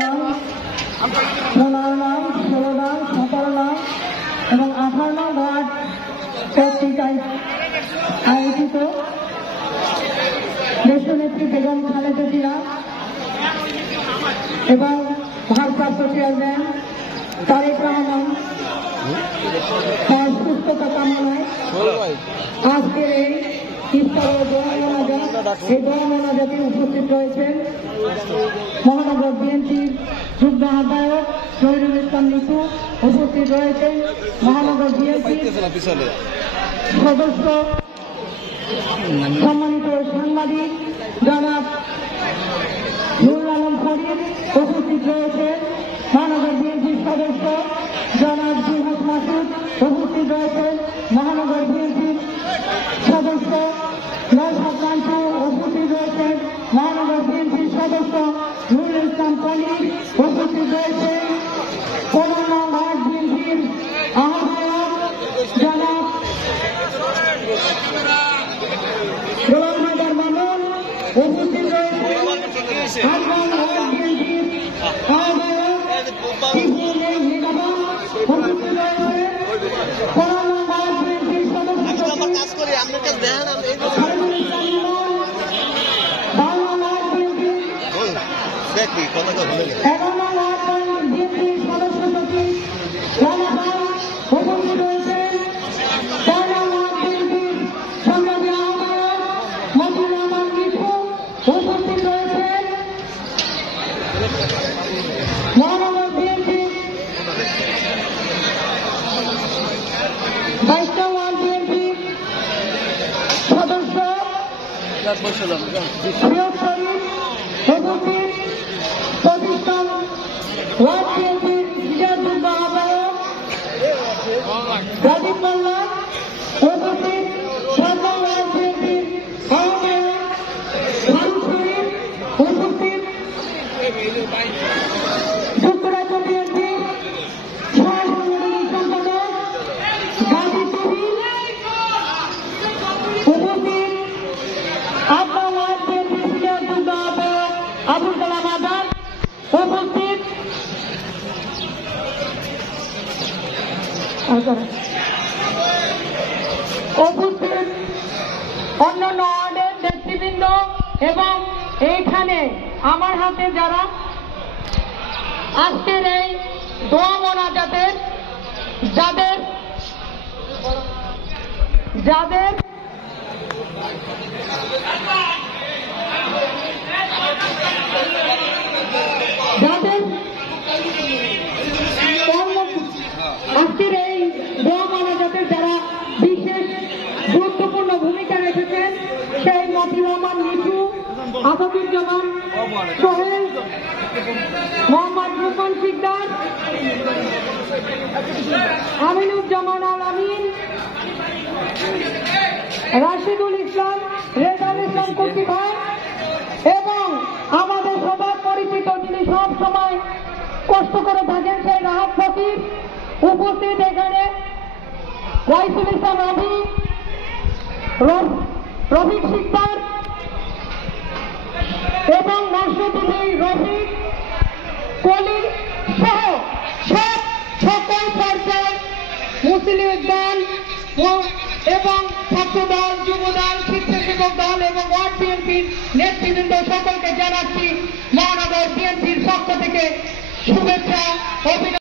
নাম 16 নাম 17 নাম এবং 18 নং ওয়ার্ড কর্তৃক আয়োজিত দেশনেত্রী বেগম খালেদা জিয়া এবং ভারপ্রাপ্ত চেয়ারম্যান তারেক রহমান তার সুস্থতা কামনায় আজকের এই ইফতার ও দোয়া মোনাজাত, এই দোয়া মোনাজাতে উপস্থিত রয়েছেন মহানগর বিএনপির যুগ্ম আহ্বায়ক জহিরুল ইসলাম নিতু, উপস্থিত রয়েছেন মহানগর বিএনপির সদস্য সম্মানিত সাংবাদিক জনাব নুরুল আলম ফরিদ, উপস্থিত রয়েছেন মহানগর বিএনপির সদস্য জনাব জিহাদ মাসুদ, উপস্থিত রয়েছেন মহানগর বিএনপির সদস্য নওশাদ কাঞ্চু, উপস্থিত রয়েছেন মহানগর বিএনপির সদস্য নুরুল ইসলাম পলির, উপস্থিত রয়েছেন 15 নং ওয়ার্ড বিএনপির আহ্বায়ক জনাব গোলাম হায়দার মামুন, উপস্থিত রয়েছেন 8 নং ওয়ার্ড বিএনপির আহ্বায়ক টিপুল নিজাম, উপস্থিত রয়েছেন 15 নং ওয়ার্ড বিএনপির সদস্য মহানগর বিএনপির 22 নং ওয়ার্ড বিএনপির সদস্য প্রিয় শরীফ, উপস্থিত 25 নং ওয়ার্ড বিএনপির যুগ্ম আহ্বায়ক রাজীব মোল্লা, উপস্থিত 7 নং ওয়ার্ড বিএনপির আহ্বায়ক ফারুক শরীফ, উপস্থিত যুক্তরাজ্য বিএনপির সহসাংগঠনিক সম্পাদক গাজী তহিদ, উপস্থিত 8 নং ওয়ার্ড বিএনপির সিনিয়র যুগ্ম আহ্বায়ক আবুল কালাম আজাদ, উপস্থিত অন্যান্য ওয়ার্ডের নেতৃবৃন্দ এবং এইখানে আমার হাতে যারা আজকের এই দোয়া মোনাজাতের যাদের যাদের যাদের আজকের এই দোয়া মোনাজাতের যারা বিশেষ গুরুত্বপূর্ণ ভূমিকা রেখেছেন সেই মতিউর রহমান নিচু, আসাদুজ্জামান সোহেল, মোহাম্মদ রুকন সিকদার, আমিনুজ্জামান আল আমিন, রাশিদুল ইসলাম, রেজাউল ইসলাম কুকি ভাই এবং আমাদের সবার পরিচিত যিনি সব সময় কষ্ট করে থাকেন সেই রাহাত ফকির, উপস্থিত এখানে রাইসুল ইসলাম রবি, রফিক সিকদার এবং নাসরুদ্দিন রফিক কলি সহ সকল পর্যায়ের মুসলিম দল এবং ছাত্রদল, যুবদল, স্বেচ্ছাসেবক দল এবং ওয়ার্ড বিএনপির নেতৃবৃন্দ সকলকে জানাচ্ছি মহানগর বিএনপির পক্ষ থেকে শুভেচ্ছা।